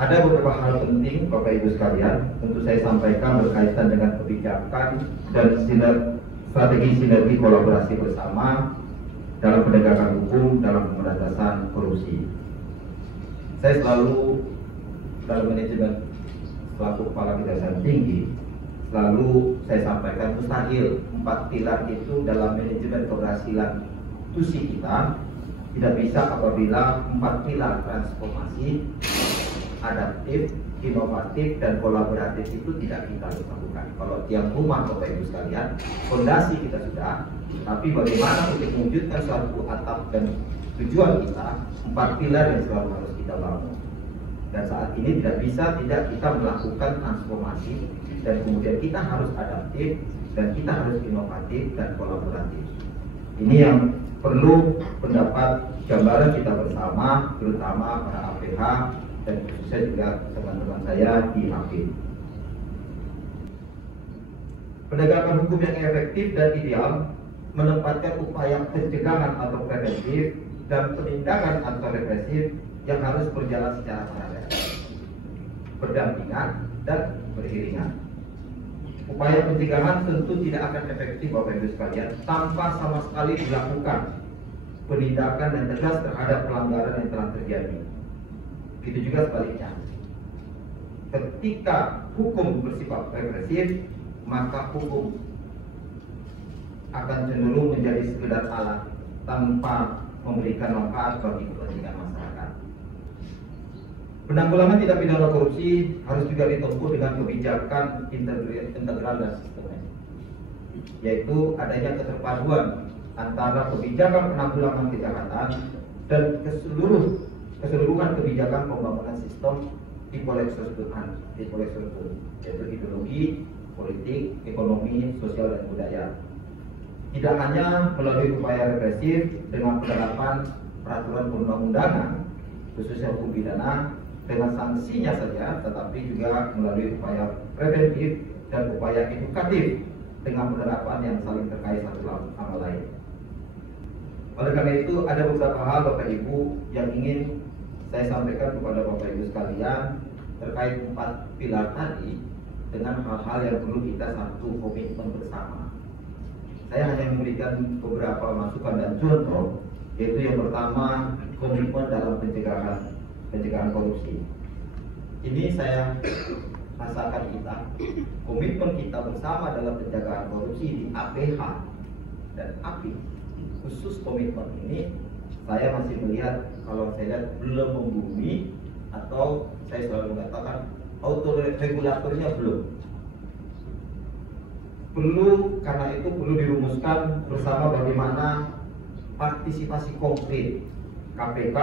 Ada beberapa hal penting Bapak Ibu sekalian untuk saya sampaikan berkaitan dengan kebijakan dan strategi sinergi kolaborasi bersama dalam penegakan hukum dalam pemberantasan korupsi. Saya selalu dalam manajemen selaku kepala kejaksaan tinggi selalu saya sampaikan mustahil 4 pilar itu dalam manajemen keberhasilan institusi kita tidak bisa apabila 4 pilar transformasi adaptif, inovatif, dan kolaboratif itu tidak kita lakukan. Kalau tiap rumah Bapak Ibu sekalian, fondasi kita sudah, tapi bagaimana untuk mewujudkan suatu atap dan tujuan kita, 4 pilar yang selalu harus kita bangun. Dan saat ini tidak bisa tidak kita melakukan transformasi dan kemudian kita harus adaptif dan kita harus inovatif dan kolaboratif. Ini yang perlu pendapat gambaran kita bersama, terutama para APH dan khususnya juga teman-teman saya di APIN. Penegakan hukum yang efektif dan ideal menempatkan upaya pencegahan atau preventif dan penindakan atau represif yang harus berjalan secara paralel, berdampingan dan beriringan. Upaya pencegahan tentu tidak akan efektif Bapak Ibu sekalian tanpa sama sekali dilakukan penindakan dan tegas terhadap pelanggaran yang telah terjadi. Begitu juga sebaliknya. Ketika hukum bersifat represif, maka hukum akan cenderung menjadi sekedar alat tanpa memberikan manfaat bagi kepentingan masyarakat. Penanggulangan tindak pidana korupsi harus juga ditempuh dengan kebijakan integral dan sistematis, yaitu adanya keterpaduan antara kebijakan penanggulangan kejahatan dan keseluruhan kebijakan pembangunan sistem tipe struktural, yaitu ideologi, politik, ekonomi, sosial, dan budaya. Tidak hanya melalui upaya represif dengan penerapan peraturan perundang-undangan, khususnya hukum pidana, dengan sanksinya saja, tetapi juga melalui upaya preventif dan upaya edukatif dengan penerapan yang saling terkait satu sama lain. Oleh karena itu, ada beberapa hal Bapak Ibu yang ingin saya sampaikan kepada Bapak Ibu sekalian terkait 4 pilar tadi dengan hal-hal yang perlu kita satu komitmen bersama. Saya hanya memberikan beberapa masukan dan contoh, yaitu yang pertama komitmen dalam pencegahan korupsi. Ini saya rasakan kita, komitmen kita bersama dalam pencegahan korupsi di APH dan API. Khusus komitmen ini saya masih melihat, kalau saya lihat belum membumi, atau saya selalu mengatakan autoregulatornya belum. Karena itu perlu dirumuskan bersama bagaimana partisipasi konkret KPK,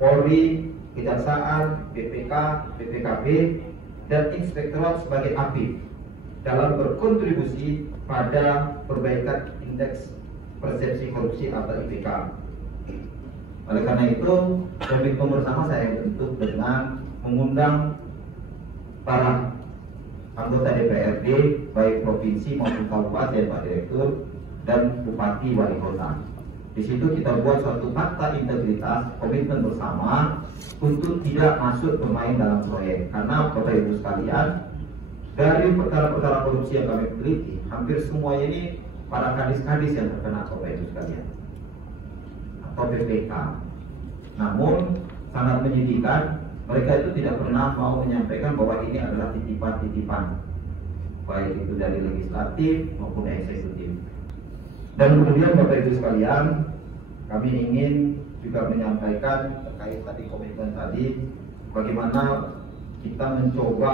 Polri, Kejaksaan, BPK, BPKB, dan Inspektorat sebagai API dalam berkontribusi pada perbaikan indeks persepsi korupsi atau IPK. Oleh karena itu, komitmen bersama saya bentuk dengan mengundang para anggota DPRD, baik provinsi maupun kabupaten, Pak Direktur, dan Bupati Wali Kota. Di situ kita buat suatu fakta integritas, komitmen bersama untuk tidak masuk bermain dalam proyek. Karena Bapak Ibu sekalian, dari perkara-perkara korupsi yang kami teliti, hampir semuanya ini para kadis-kadis yang terkena Bapak Ibu sekalian, atau BPK. Namun sangat menyedihkan, mereka itu tidak pernah mau menyampaikan bahwa ini adalah titipan-titipan, baik itu dari legislatif maupun eksekutif. Dan kemudian Bapak Ibu sekalian, kami ingin juga menyampaikan terkait tadi komitmen tadi, bagaimana kita mencoba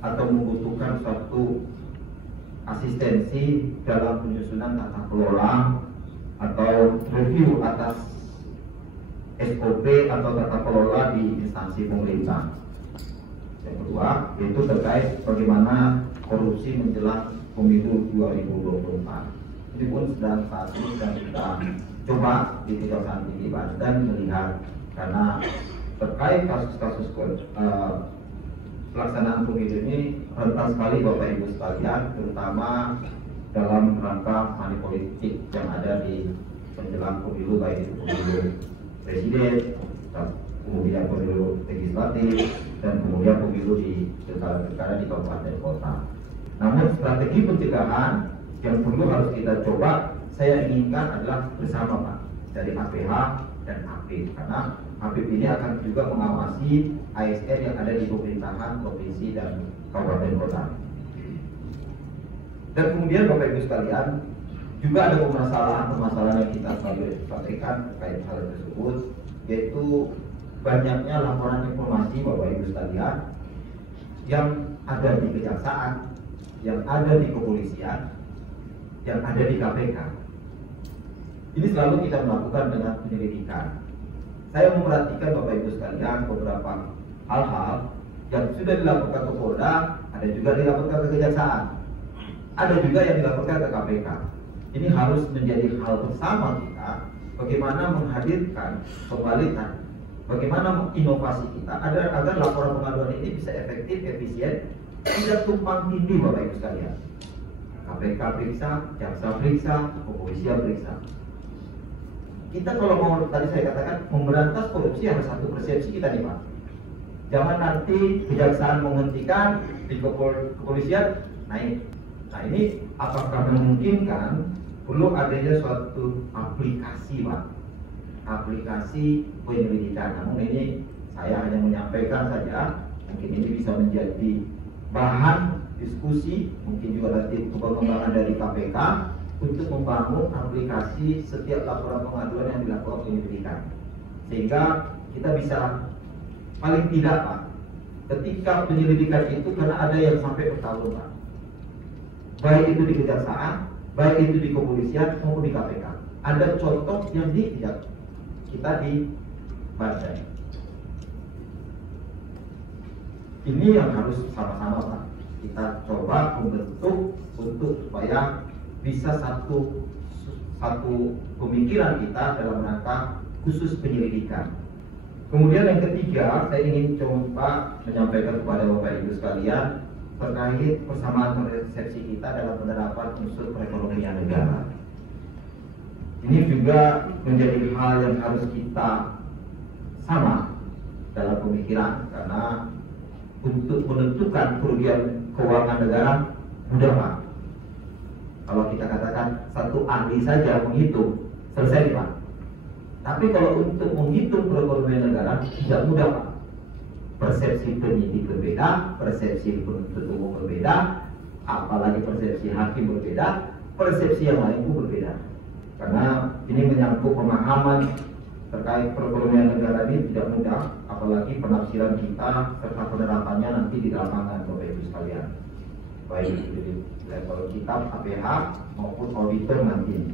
atau membutuhkan suatu asistensi dalam penyusunan tata kelola atau review atas SOP atau tata kelola di instansi pemerintah. Yang kedua, yaitu terkait bagaimana korupsi menjelang pemilu 2024. Ini pun sedang saat ini kita coba di Kejaksaan Tinggi Banten melihat, karena terkait kasus-kasus pelaksanaan pemilu ini rentan sekali Bapak Ibu sekalian, terutama dalam rangka money politik yang ada di menjelang pemilu, baik itu pemilu presiden, kemudian pemilu legislatif, dan kemudian pemilu di pilkada di kabupaten kota. Namun strategi pencegahan yang perlu harus kita coba, saya inginkan adalah bersama Pak, dari APH dan APIP, karena APIP ini akan juga mengawasi ASN yang ada di pemerintahan provinsi dan kabupaten kota. Dan kemudian Bapak Ibu sekalian, juga ada permasalahan yang kita selalu sampaikan terkait hal tersebut, yaitu banyaknya laporan informasi Bapak Ibu sekalian yang ada di kejaksaan, yang ada di kepolisian, yang ada di KPK. Ini selalu kita melakukan dengan penyelidikan. Saya memperhatikan Bapak Ibu sekalian beberapa hal-hal yang sudah dilaporkan ke Polda, ada juga dilaporkan ke kejaksaan, ada juga yang dilaporkan ke KPK. Ini harus menjadi hal bersama kita, bagaimana menghadirkan kembalikan, bagaimana menginovasi kita agar laporan pengaduan ini bisa efektif, efisien, tidak tumpang tindih Bapak Ibu sekalian. KPK periksa, jaksa periksa, kepolisian periksa. Kita kalau mau, tadi saya katakan, memberantas korupsi harus satu persepsi kita nih Pak. Jangan nanti kejaksaan menghentikan, di kepolisian naik. Nah ini apakah memungkinkan perlu adanya suatu aplikasi Pak, aplikasi penyelidikan. Namun ini saya hanya menyampaikan saja, mungkin ini bisa menjadi bahan diskusi, mungkin juga nanti pengembangan dari KPK untuk membangun aplikasi setiap laporan pengaduan yang dilakukan penyelidikan, sehingga kita bisa paling tidak Pak, ketika penyelidikan itu, karena ada yang sampai bertahun Pak, baik itu di kejaksaan, baik itu di kepolisian maupun di KPK, ada contoh yang kita di Bandai. Ini yang harus sama-sama Pak kita coba membentuk untuk supaya bisa satu pemikiran kita dalam rangka khusus penyelidikan. Kemudian yang ketiga, saya ingin coba menyampaikan kepada Bapak Ibu sekalian terkait persamaan persepsi kita dalam penerapan unsur perekonomian negara. Ini juga menjadi hal yang harus kita sama dalam pemikiran, karena untuk menentukan kerugian keuangan negara mudah Pak. Kalau kita katakan satu ahli saja menghitung, selesai Pak. Tapi kalau untuk menghitung perekonomian negara tidak mudah Pak. Persepsi penyidik berbeda, persepsi penuntut umum berbeda, apalagi persepsi hakim berbeda, persepsi yang lain pun berbeda. Karena ini menyangkut pemahaman terkait perekonomian negara ini tidak mudah, apalagi penafsiran kita serta penerapannya nanti di lapangan Bapak Ibu sekalian, baik itu di level kitab APH maupun auditor nanti.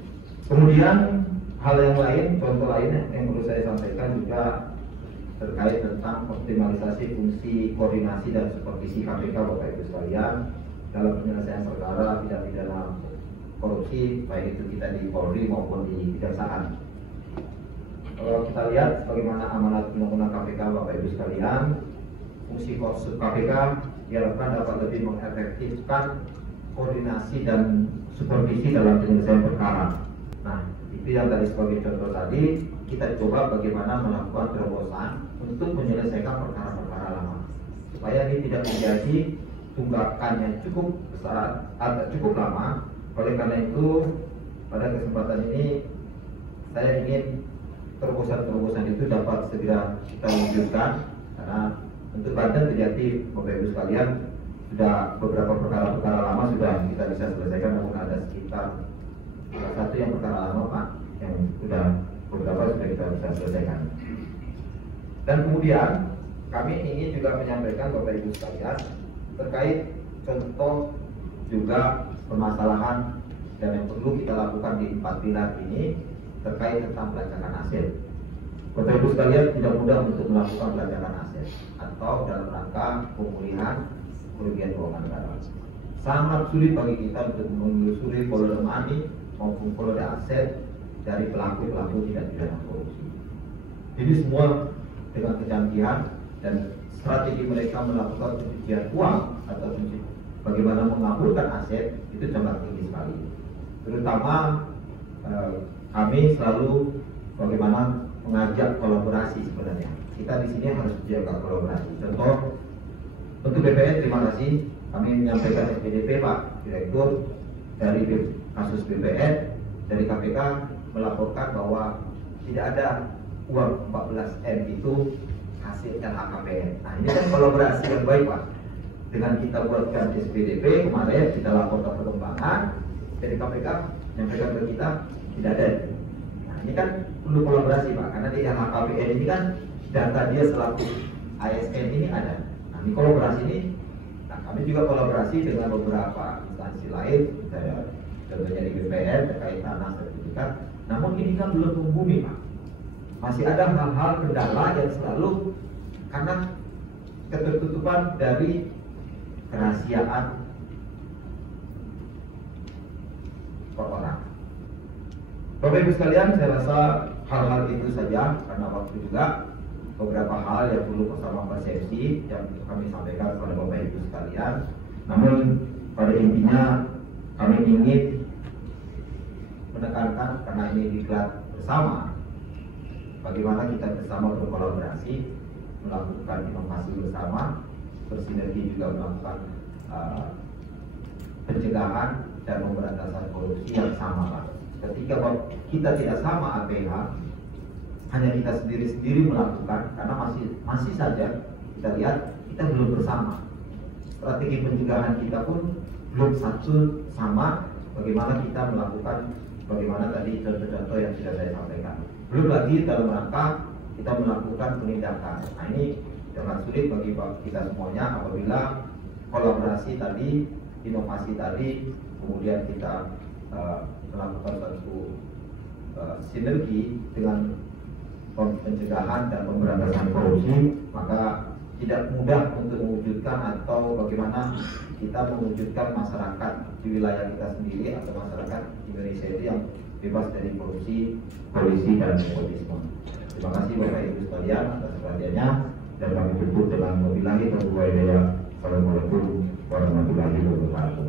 Kemudian hal yang lain, contoh lain yang perlu saya sampaikan juga terkait tentang optimalisasi fungsi koordinasi dan supervisi KPK Bapak Ibu sekalian dalam penyelesaian perkara tindak pidana korupsi, baik itu kita di Polri maupun di kejaksaan. Kalau kita lihat bagaimana amanat undang-undang KPK Bapak Ibu sekalian, fungsi KPK diharapkan dapat lebih mengefektifkan koordinasi dan supervisi dalam penyelesaian perkara. Nah, itu yang tadi sebagai contoh tadi, kita coba bagaimana melakukan terobosan untuk menyelesaikan perkara-perkara lama, supaya ini tidak menjadi tunggakan yang cukup besar atau cukup lama. Oleh karena itu, pada kesempatan ini saya ingin terobosan-terobosan itu dapat segera kita wujudkan, karena untuk Banten terjadi Bapak Ibu sekalian sudah beberapa perkara-perkara lama sudah kita bisa selesaikan, namun ada sekitar salah satu yang perkara lama Pak yang sudah beberapa sudah kita bisa selesaikan. Dan kemudian kami ingin juga menyampaikan Bapak Ibu sekalian terkait contoh juga permasalahan dan yang perlu kita lakukan di 4 pilar ini terkait tentang pelacakan aset. Bapak Ibu sekalian tidak mudah untuk melakukan pelacakan aset atau dalam rangka pemulihan kerugian keuangan negara. Sangat sulit bagi kita untuk menelusuri folder money maupun folder aset dari pelaku-pelaku tindak pidana korupsi. Ini semua dengan kecanggihan dan strategi mereka melakukan pencucian uang atau bagaimana mengaburkan aset itu sangat tinggi sekali. Terutama kami selalu bagaimana mengajak kolaborasi sebenarnya. kita di sini harus jaga kolaborasi. Contoh untuk BPN, terima kasih kami menyampaikan SPDP Pak Direktur dari kasus BPN dari KPK melaporkan bahwa tidak ada uang 14M itu hasil LHKPN. Nah ini kan kolaborasi yang baik Pak. Dengan kita buatkan SPDP kemarin kita laporkan perkembangan dari KPK menyampaikan ke kita tidak ada. Nah ini kan perlu kolaborasi Pak, karena di LHKPN ini kan data dia selaku ASN ini ada. Nah ini kolaborasi ini, nah kami juga kolaborasi dengan beberapa instansi lain, contohnya di BPN terkait tanah sertifikat. Namun ini kan belum membumi Pak. Masih ada hal-hal kendala yang selalu karena ketertutupan dari kerahasiaan per orang. Bapak Ibu sekalian, saya rasa hal-hal itu saja karena waktu juga beberapa hal yang perlu bersama persepsi yang kami sampaikan kepada Bapak Ibu sekalian. Namun pada intinya kami ingin menekankan karena ini diklat bersama, bagaimana kita bersama berkolaborasi, melakukan inovasi bersama, bersinergi juga melakukan pencegahan dan pemberantasan korupsi yang sama Pak. Ketika kita tidak sama APH, hanya kita sendiri-sendiri melakukan, karena masih saja kita lihat kita belum bersama. Strategi pencegahan kita pun belum satu sama. Bagaimana kita melakukan, bagaimana tadi contoh-contoh yang sudah saya sampaikan. Belum lagi dalam rangka kita melakukan penindakan. Nah ini sangat sulit bagi kita semuanya apabila kolaborasi tadi, inovasi tadi, kemudian kita melakukan satu sinergi dengan pencegahan dan pemberantasan korupsi, maka tidak mudah untuk mewujudkan atau bagaimana kita mewujudkan masyarakat di wilayah kita sendiri atau masyarakat Indonesia itu yang bebas dari korupsi, polisi dan nepotisme. Terima kasih Bapak Ibu sekalian atas perhatiannya, dan kami tutup dengan wabillahi taufiq wal hidayah. Assalamualaikum warahmatullahi wabarakatuh.